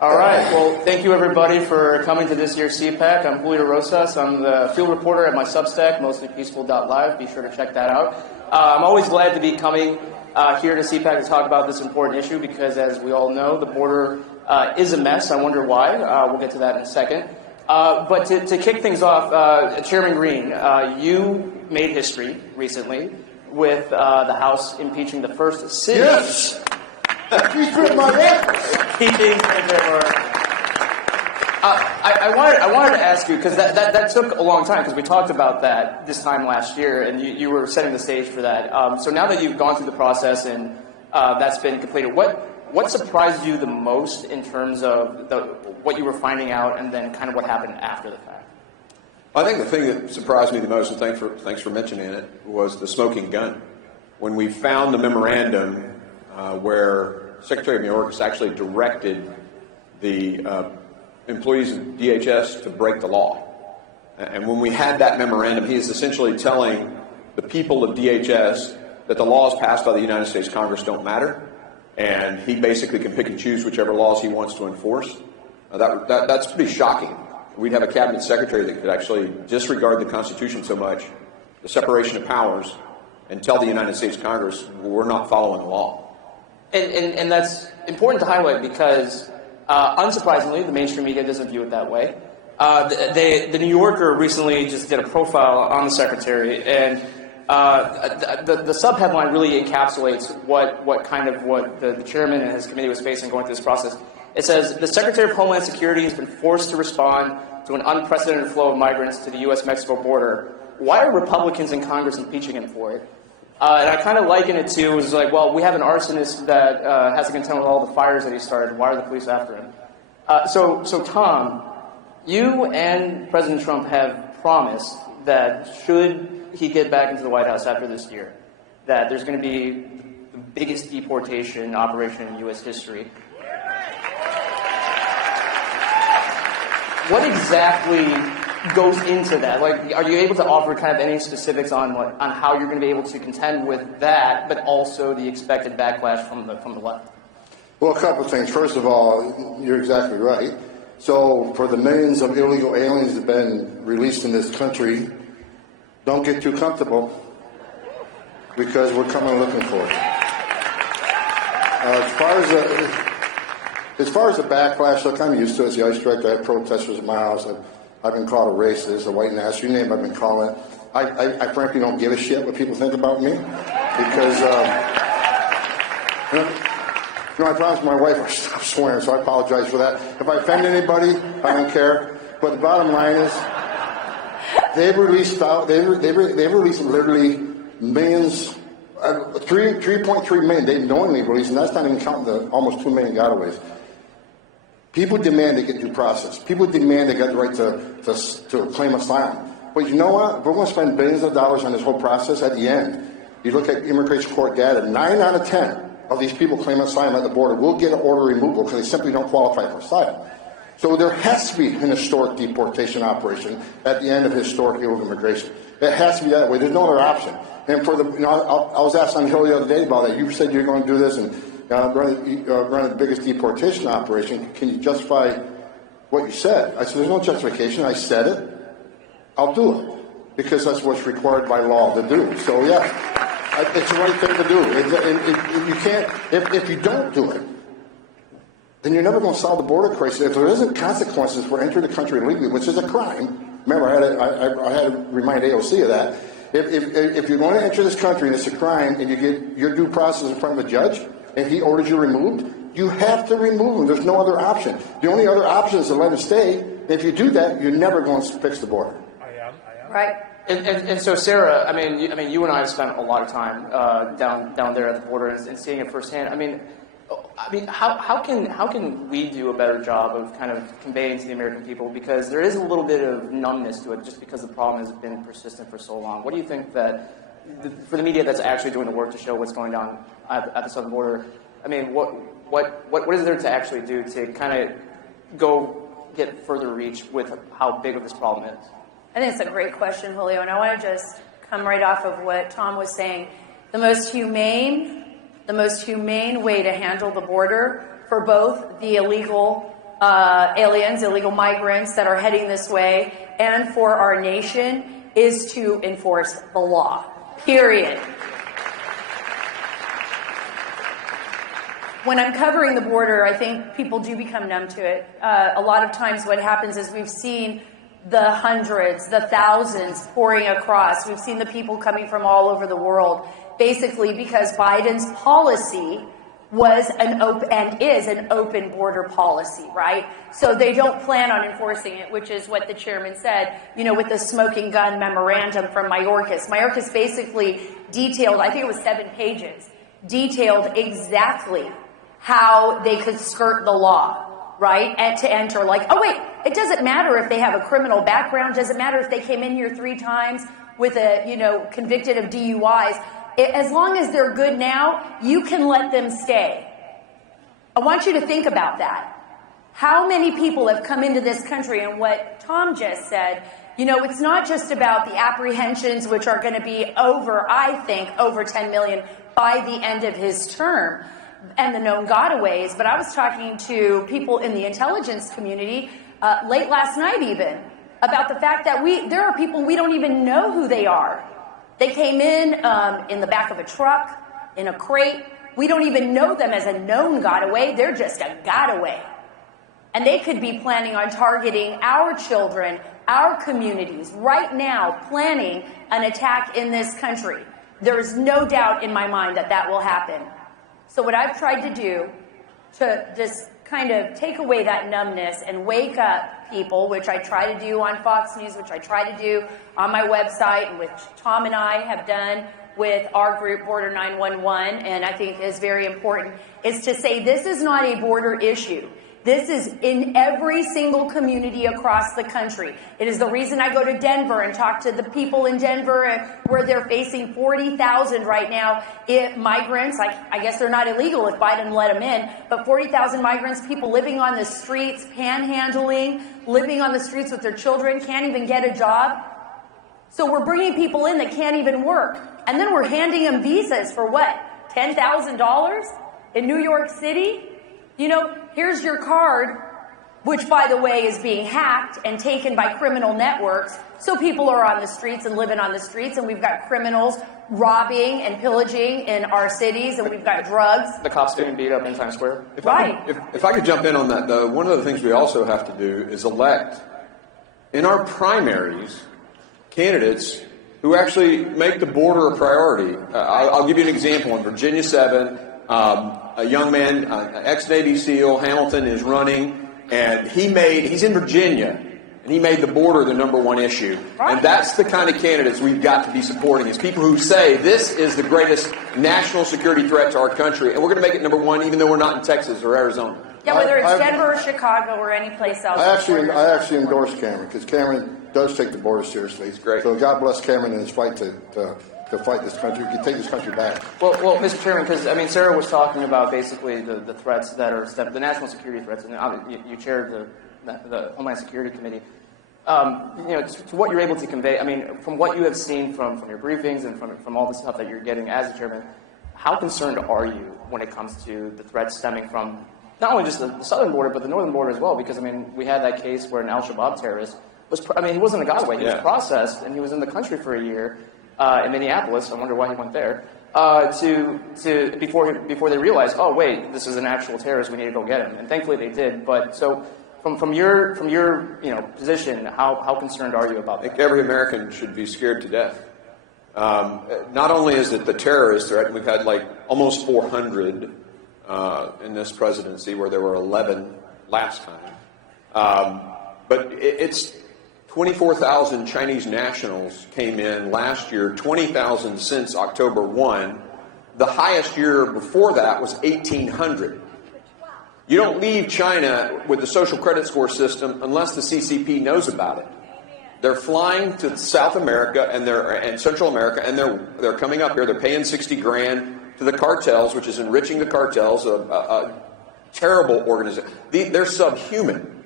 All right. Well, thank you, everybody, for coming to this year's CPAC. I'm Julio Rosas. I'm the field reporter at my Substack, mostlypeaceful.live. Be sure to check that out. I'm always glad to be coming here to CPAC to talk about this important issue because, as we all know, the border is a mess. I wonder why. We'll get to that in a second. But to kick things off, Chairman Green, you made history recently with the House impeaching the first city. Yes! Impeachment my records! I wanted to ask you, because that took a long time, because we talked about that this time last year, and you were setting the stage for that. So now that you've gone through the process and that's been completed, what surprised you the most in terms of what you were finding out and then kind of what happened after the fact? I think the thing that surprised me the most, and thanks for mentioning it, was the smoking gun. When we found the memorandum where Secretary of Mayorkas actually directed the employees of DHS to break the law. And when we had that memorandum, he is essentially telling the people of DHS that the laws passed by the United States Congress don't matter, and he basically can pick and choose whichever laws he wants to enforce. That's pretty shocking. We'd have a cabinet secretary that could actually disregard the Constitution so much, the separation of powers, and tell the United States Congress we're not following the law. And that's important to highlight because, unsurprisingly, the mainstream media doesn't view it that way. The New Yorker recently just did a profile on the secretary, and the sub-headline really encapsulates what the chairman and his committee was facing going through this process. It says, the Secretary of Homeland Security has been forced to respond to an unprecedented flow of migrants to the U.S.-Mexico border. Why are Republicans in Congress impeaching him for it? And I kind of liken it to, it was like, well, we have an arsonist that has to contend with all the fires that he started. Why are the police after him? So Tom, you and President Trump have promised that should he get back into the White House after this year, that there's going to be the biggest deportation operation in U.S. history. What exactly goes into that? Like, are you able to offer kind of any specifics on how you're going to be able to contend with that, but also the expected backlash from the left? Well, a couple of things. First of all, you're exactly right. So, for the millions of illegal aliens that have been released in this country, don't get too comfortable because we're coming looking for it. As far as the backlash, look, I'm used to it. As the ICE director, I have protesters in my house. I've been called a racist, a white nationalist, you name it, I've been calling it. I frankly don't give a shit what people think about me because, I promised my wife I'd stop swearing, so I apologize for that. If I offend anybody, I don't care. But the bottom line is, they've released literally millions, 3.3 million they've knowingly released, and that's not even counting the almost 2 million gotaways. People demand to get due process. People demand they get the right to claim asylum. But you know what? If we're going to spend billions of dollars on this whole process, at the end, you look at immigration court data, 9 out of 10 of these people claiming asylum at the border will get an order removal because they simply don't qualify for asylum. So there has to be an historic deportation operation at the end of historic illegal immigration. It has to be that way. There's no other option. And for the, I was asked on the Hill the other day about that. You said you're going to do this and run the biggest deportation operation. Can you justify what you said? I said, there's no justification. I said it. I'll do it because that's what's required by law to do. So yeah, it's the right thing to do. You can't. If you don't do it, then you're never going to solve the border crisis. If there isn't consequences for entering the country illegally, which is a crime. Remember, I had to remind AOC of that. If you're going to enter this country and it's a crime and you get your due process in front of a judge and he orders you removed, you have to remove them. There's no other option. The only other option is to let him stay. And if you do that, you're never going to fix the border. I am. Right. And so, Sarah, I mean, you and I have spent a lot of time down there at the border and seeing it firsthand. I mean, how can we do a better job of kind of conveying to the American people, because there is a little bit of numbness to it just because the problem has been persistent for so long. What do you think that, for the media that's actually doing the work to show what's going on at the southern border, I mean, what is there to actually do to kind of go get further reach with how big of this problem is? I think it's a great question, Julio, and I want to just come right off of what Tom was saying. The most humane way to handle the border for both the illegal aliens, illegal migrants that are heading this way, and for our nation is to enforce the law. Period. When I'm covering the border, I think people do become numb to it. A lot of times what happens is we've seen the hundreds, the thousands pouring across. We've seen the people coming from all over the world, basically because Biden's policy was an open and is an open border policy, right? So they don't plan on enforcing it, which is what the chairman said, you know, with the smoking gun memorandum from Mayorkas. Mayorkas basically detailed, I think it was 7 pages, detailed exactly how they could skirt the law, right? And to enter, like, oh wait, it doesn't matter if they have a criminal background, doesn't matter if they came in here 3 times with a, you know, convicted of DUIs. As long as they're good now, you can let them stay. I want you to think about that. How many people have come into this country, and what Tom just said, you know, it's not just about the apprehensions, which are going to be over, I think, over 10 million by the end of his term, and the known gotaways, but I was talking to people in the intelligence community late last night even about the fact that there are people we don't even know who they are. They came in the back of a truck, in a crate. We don't even know them as a known gotaway. They're just a gotaway. And they could be planning on targeting our children, our communities, right now, planning an attack in this country. There is no doubt in my mind that that will happen. So what I've tried to do to just kind of take away that numbness and wake up people, which I try to do on Fox News, which I try to do on my website, and which Tom and I have done with our group, Border 911, and I think is very important, is to say this is not a border issue. This is in every single community across the country. It is the reason I go to Denver and talk to the people in Denver where they're facing 40,000 right now migrants. I guess they're not illegal if Biden let them in, but 40,000 migrants, people living on the streets, panhandling, living on the streets with their children, can't even get a job. So we're bringing people in that can't even work. And then we're handing them visas for what? $10,000 in New York City? You know, here's your card, which, by the way, is being hacked and taken by criminal networks. So people are on the streets and living on the streets, and we've got criminals robbing and pillaging in our cities, and we've got drugs. The cops getting beat up in Times Square. If I could jump in on that, though, one of the things we also have to do is elect, in our primaries, candidates who actually make the border a priority. I'll give you an example. In Virginia 7, a young man, ex-Navy SEAL, Hamilton, is running, and he's in Virginia, and he made the border the #1 issue. Right. And that's the kind of candidates we've got to be supporting, is people who say this is the greatest national security threat to our country, and we're going to make it #1 even though we're not in Texas or Arizona. Yeah, whether it's Denver or Chicago or any place else. I actually endorse Cameron, because Cameron does take the border seriously. He's great. So God bless Cameron in his fight to fight this country, to take this country back. Well, Mr. Chairman, because I mean, Sarah was talking about basically the threats that are the national security threats, and you chaired the Homeland Security Committee. You know, to what you're able to convey, I mean, from what you have seen from your briefings and from all the stuff that you're getting as a chairman, how concerned are you when it comes to the threats stemming from not only just the southern border, but the northern border as well? Because I mean, we had that case where an al-Shabaab terrorist he wasn't a gotaway. He was processed, and he was in the country for a year. In Minneapolis, I wonder why he went there. Before they realized, oh wait, this is an actual terrorist. We need to go get him. And thankfully they did. But so from your position, how concerned are you about that? I think every American should be scared to death. Not only is it the terrorist threat, we've had like almost 400 in this presidency, where there were 11 last time. But it's 24,000 Chinese nationals came in last year, 20,000 since October 1. The highest year before that was 1,800. You don't leave China with the social credit score system unless the CCP knows about it. They're flying to South America and Central America, and they're coming up here. They're paying $60,000 to the cartels, which is enriching the cartels, a terrible organization. They're subhuman.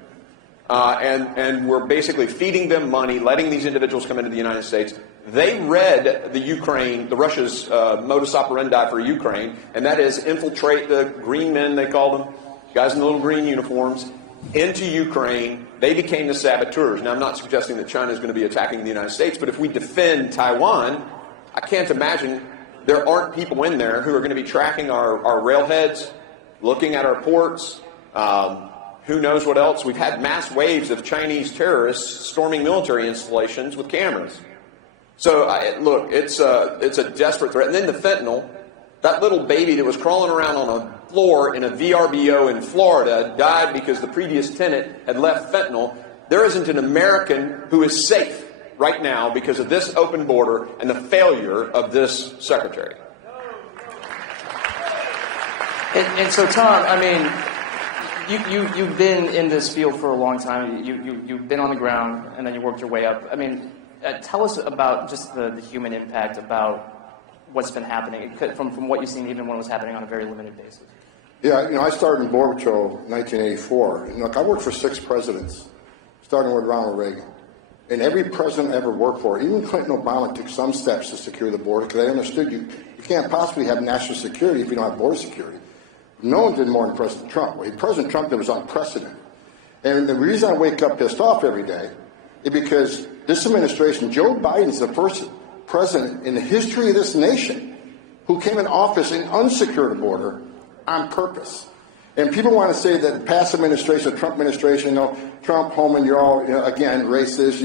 And we're basically feeding them money, letting these individuals come into the United States. They read the Russia's modus operandi for Ukraine, and that is infiltrate the green men, they call them, guys in the little green uniforms, into Ukraine. They became the saboteurs. Now, I'm not suggesting that China is going to be attacking the United States, but if we defend Taiwan, I can't imagine there aren't people in there who are going to be tracking our railheads, looking at our ports, who knows what else. We've had mass waves of Chinese terrorists storming military installations with cameras. So, look, it's a desperate threat. And then the fentanyl, that little baby that was crawling around on a floor in a VRBO in Florida died because the previous tenant had left fentanyl. There isn't an American who is safe right now because of this open border and the failure of this secretary. And so, Tom, I mean, you've been in this field for a long time. You've been on the ground, and then you worked your way up. I mean, tell us about just the human impact, about what's been happening, from what you've seen, even when it was happening on a very limited basis. Yeah, you know, I started in Border Patrol in 1984. And look, I worked for 6 presidents, starting with Ronald Reagan. And every president I ever worked for, even Clinton and Obama, took some steps to secure the border because they understood you can't possibly have national security if you don't have border security. No one did more than President Trump. What President Trump did was unprecedented. And the reason I wake up pissed off every day is because this administration, Joe Biden's the first president in the history of this nation who came in office and unsecured the border on purpose. And people want to say that the past administration, the Trump administration, you know, Trump, Homan, you're all, again, racist,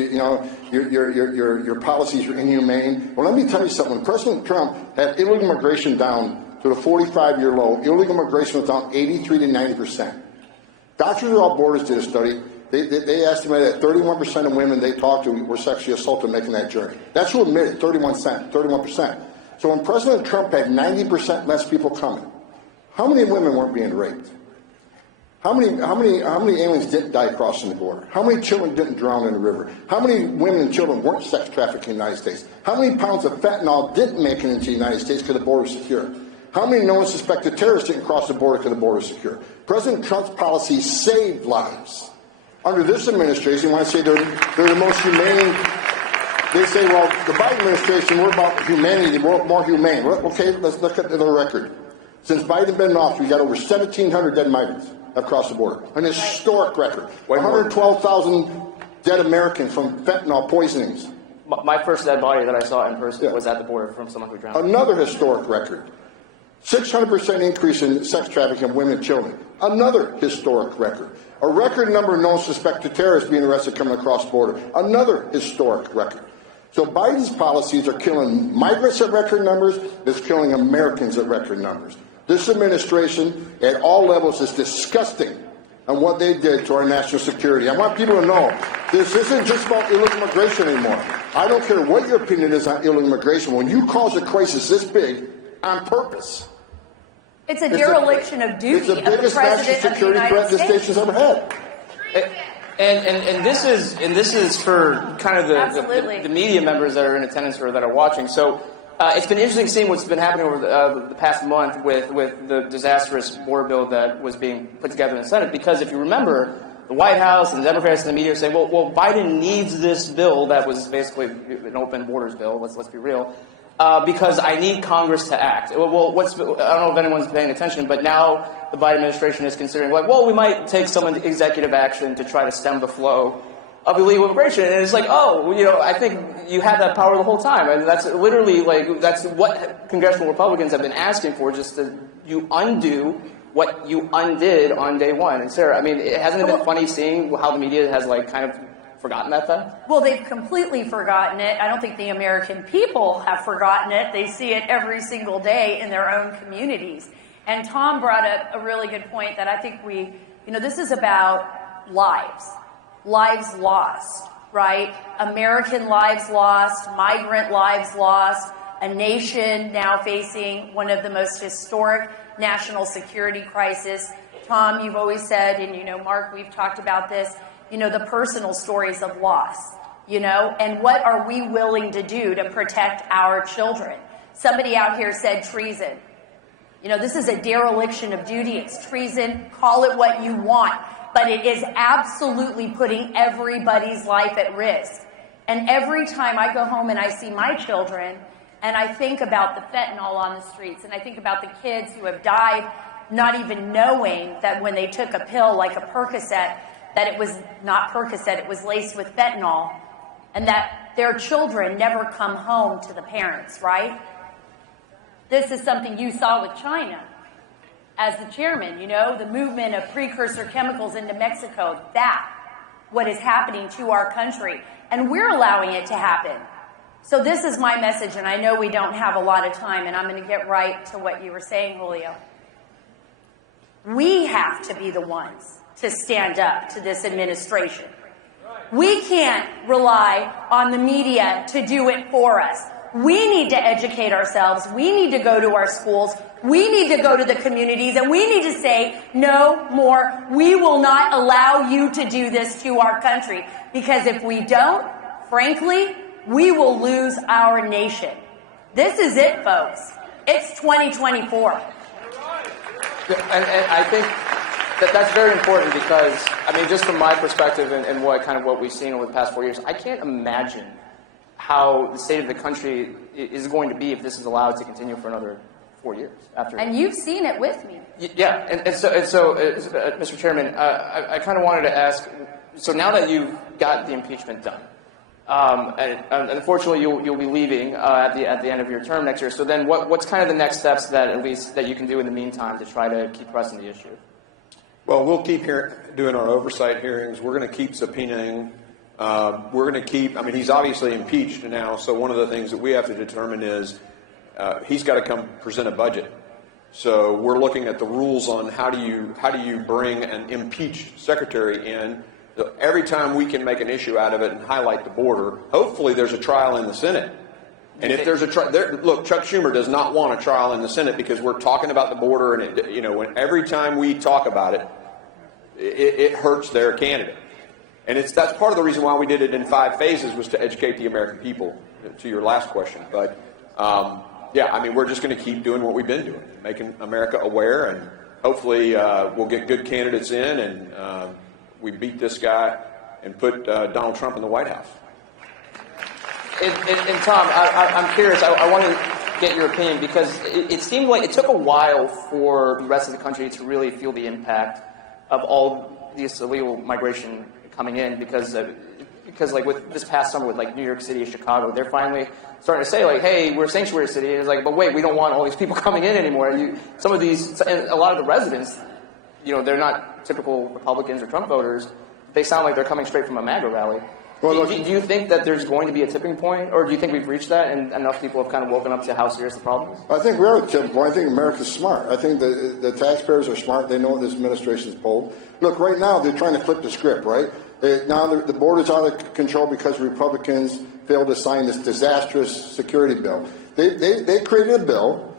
your policies are inhumane. Well, let me tell you something. When President Trump had illegal immigration down to the 45-year low, illegal immigration was down 83 to 90%. Doctors Without Borders did a study. They estimated that 31% of women they talked to were sexually assaulted making that journey. That's who admitted, 31%. So when President Trump had 90% less people coming, how many women weren't being raped? How many aliens didn't die crossing the border? How many children didn't drown in the river? How many women and children weren't sex trafficked in the United States? How many pounds of fentanyl didn't make it into the United States because the border was secure? How many known suspected terrorists didn't cross the border because the border was secure? President Trump's policies saved lives. Under this administration, when I say they're the most humane, they say, well, the Biden administration, we're about humanity, we're more humane. Okay, let's look at the record. Since Biden been in office, we got over 1,700 dead migrants across the border. An historic record. 112,000 dead Americans from fentanyl poisonings. My first dead body that I saw in person was at the border from someone who drowned. Another historic record. 600% increase in sex trafficking of women and children. Another historic record. A record number of known suspected terrorists being arrested coming across the border. Another historic record. So Biden's policies are killing migrants at record numbers. It's killing Americans at record numbers. This administration, at all levels, is disgusting on what they did to our national security. I want people to know this isn't just about illegal immigration anymore. I don't care what your opinion is on illegal immigration. When you cause a crisis this big on purpose, it's a dereliction of duty. It's the biggest national security threat this nation's ever had. And this is for kind of the media members that are in attendance or that are watching. So it's been interesting seeing what's been happening over the past month with the disastrous border bill that was being put together in the Senate. Because if you remember, the White House and the Democrats and the media are saying, well, Biden needs this bill that was basically an open borders bill. Let's be real. Because I need Congress to act. Well, I don't know if anyone's paying attention, but now the Biden administration is considering, we might take some executive action to try to stem the flow of illegal immigration. And it's like, I think you had that power the whole time. And that's literally that's what congressional Republicans have been asking for, just to you undo what you undid on day one. And Sarah, I mean, hasn't it been funny seeing how the media has kind of forgotten that then? Well, they've completely forgotten it. I don't think the American people have forgotten it. They see it every single day in their own communities. And Tom brought up a really good point that I think this is about lives lost, right? American lives lost, migrant lives lost, a nation now facing one of the most historic national security crises. Tom, you've always said, and Mark, we've talked about this, the personal stories of loss, and what are we willing to do to protect our children? Somebody out here said treason. This is a dereliction of duty. It's treason. Call it what you want. But it is absolutely putting everybody's life at risk. And every time I go home and I see my children, and I think about the fentanyl on the streets, and I think about the kids who have died not even knowing that when they took a pill like a Percocet, that it was not Percocet, it was laced with fentanyl, and that their children never come home to the parents, right? This is something you saw with China. As the chairman, you know, the movement of precursor chemicals into Mexico, that what is happening to our country, and we're allowing it to happen. So this is my message, and I know we don't have a lot of time, and I'm going to get right to what you were saying, Julio. We have to be the ones to stand up to this administration. We can't rely on the media to do it for us. We need to educate ourselves. We need to go to our schools. We need to go to the communities, and we need to say, no more. We will not allow you to do this to our country. Because if we don't, frankly, we will lose our nation. This is it, folks. It's 2024. And I think that's very important because, I mean, just from my perspective and what we've seen over the past 4 years, I can't imagine how the state of the country is going to be if this is allowed to continue for another 4 years after. And you've seen it with me. Yeah, and so, Mr. Chairman, I kind of wanted to ask. So now that you've got the impeachment done, and unfortunately you'll be leaving at the end of your term next year. So then, what's kind of the next steps that you can do in the meantime to try to keep pressing the issue? Well, we'll keep doing our oversight hearings. We're going to keep subpoenaing. We're going to keep, I mean, he's obviously impeached now, so one of the things that we have to determine is he's got to come present a budget. So we're looking at the rules on how do you bring an impeached secretary in. So every time we can make an issue out of it and highlight the border, hopefully there's a trial in the Senate. And if there's a trial, look, Chuck Schumer does not want a trial in the Senate because we're talking about the border, and every time we talk about it, it hurts their candidate. And that's part of the reason why we did it in 5 phases was to educate the American people, to your last question. But, yeah, I mean, we're just going to keep doing what we've been doing, making America aware, and hopefully we'll get good candidates in, and we beat this guy and put Donald Trump in the White House. And Tom, I'm curious. I want to get your opinion because it seemed like it took a while for the rest of the country to really feel the impact of all this illegal migration coming in because like with this past summer with like New York City and Chicago, they're finally starting to say like, hey, we're a sanctuary city. And it's like, but wait, we don't want all these people coming in anymore. And a lot of the residents, you know, they're not typical Republicans or Trump voters. They sound like they're coming straight from a MAGA rally. Well, do you think that there's going to be a tipping point, or do you think we've reached that and enough people have kind of woken up to how serious the problem is? I think we're at a tipping point. I think America's smart. I think the taxpayers are smart. They know what this administration is bold. Look, right now they're trying to flip the script, right? Now the border's out of control because Republicans failed to sign this disastrous security bill. They created a bill.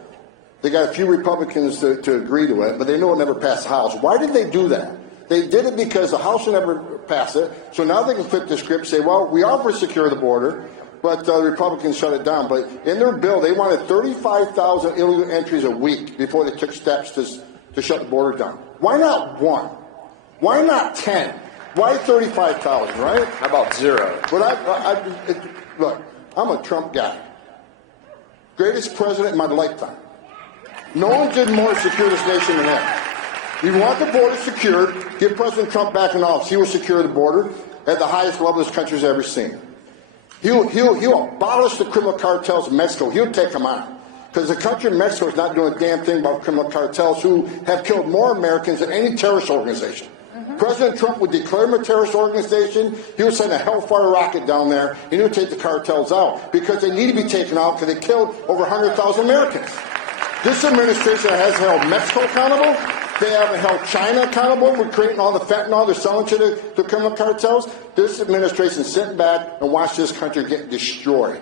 They got a few Republicans to agree to it, but they know it never passed the House. Why did they do that? They did it because the House will never pass it, so now they can flip the script, say, well, we are for secure the border, but the Republicans shut it down. But in their bill, they wanted 35,000 illegal entries a week before they took steps to shut the border down. Why not 1? Why not 10? Why 35,000, right? How about 0? But look, I'm a Trump guy. Greatest president in my lifetime. No one did more to secure this nation than him. You want the border secured, get President Trump back in office. He will secure the border at the highest level this country's ever seen. He'll abolish the criminal cartels in Mexico. He'll take them on. Because the country of Mexico is not doing a damn thing about criminal cartels who have killed more Americans than any terrorist organization. President Trump would declare them a terrorist organization. He would send a Hellfire rocket down there, and he would take the cartels out because they need to be taken out because they killed over 100,000 Americans. This administration has held Mexico accountable. They haven't held China accountable for creating all the fentanyl they're selling to the criminal cartels. This administration is sitting back and watch this country get destroyed.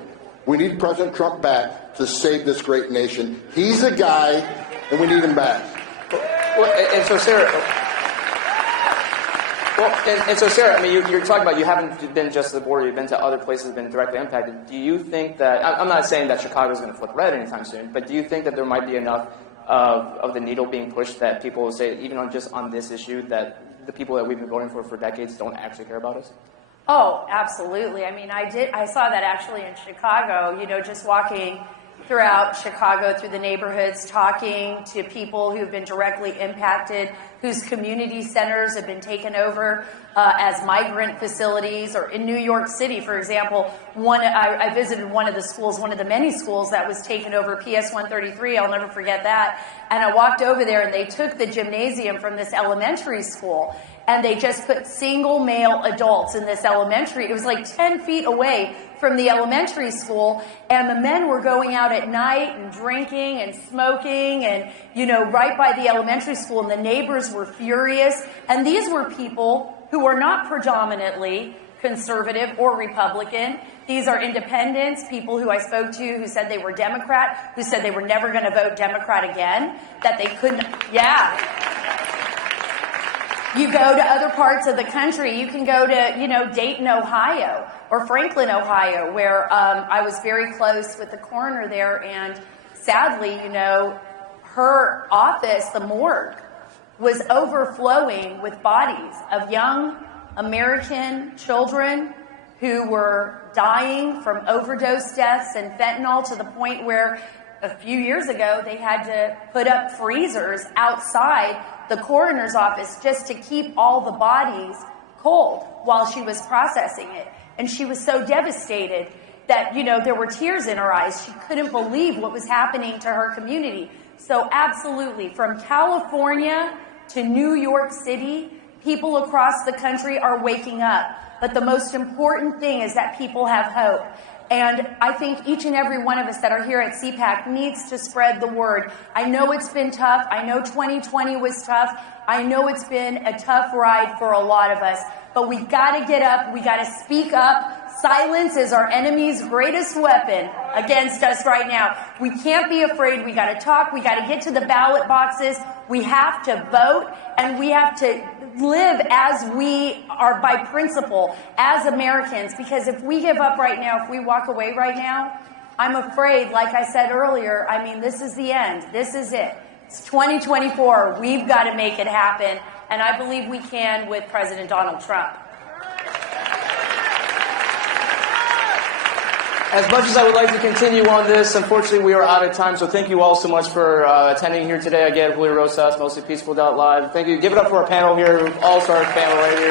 We need President Trump back to save this great nation. He's the guy, and we need him back. And so, Sarah, I mean, you're talking about you haven't been just to the border, you've been to other places, been directly impacted. Do you think that, I'm not saying that Chicago's going to flip red anytime soon, but do you think that there might be enough of the needle being pushed that people will say, even on this issue, that the people that we've been voting for decades don't actually care about us? Oh, absolutely. I mean, I saw that actually in Chicago, you know, just walking throughout Chicago, through the neighborhoods, talking to people who've been directly impacted, whose community centers have been taken over as migrant facilities. Or in New York City, for example, I visited one of the schools, one of the many schools that was taken over, PS 133, I'll never forget that. And I walked over there and they took the gymnasium from this elementary school and they just put single male adults in this elementary. It was like 10 feet away from the elementary school, and the men were going out at night and drinking and smoking and, you know, right by the elementary school, and the neighbors were furious. And these were people who are not predominantly conservative or Republican. These are independents, people who I spoke to who said they were Democrat, who said they were never going to vote Democrat again, that they couldn't, You go to other parts of the country. You can go to, you know, Dayton, Ohio, or Franklin, Ohio, where I was very close with the coroner there, and sadly, you know, her office, the morgue, was overflowing with bodies of young American children who were dying from overdose deaths and fentanyl, to the point where a few years ago they had to put up freezers outside the coroner's office just to keep all the bodies cold while she was processing it. And she was so devastated that, you know, there were tears in her eyes. She couldn't believe what was happening to her community. So absolutely, from California to New York City, people across the country are waking up. But the most important thing is that people have hope. And I think each and every one of us that are here at CPAC needs to spread the word. I know it's been tough. I know 2020 was tough. I know it's been a tough ride for a lot of us. But we've got to get up. We got to speak up. Silence is our enemy's greatest weapon against us right now. We can't be afraid. We got to talk. We got to get to the ballot boxes. We have to vote, and we have to live as we are by principle as Americans. Because if we give up right now, if we walk away right now, I'm afraid, like I said earlier, I mean, this is the end. This is it. It's 2024. We've got to make it happen. And I believe we can with President Donald Trump. As much as I would like to continue on this, unfortunately we are out of time, so thank you all so much for attending here today. Again, Julio Rosas, Mostly Peaceful Live. Thank you. Give it up for our panel here, all-star panel right here.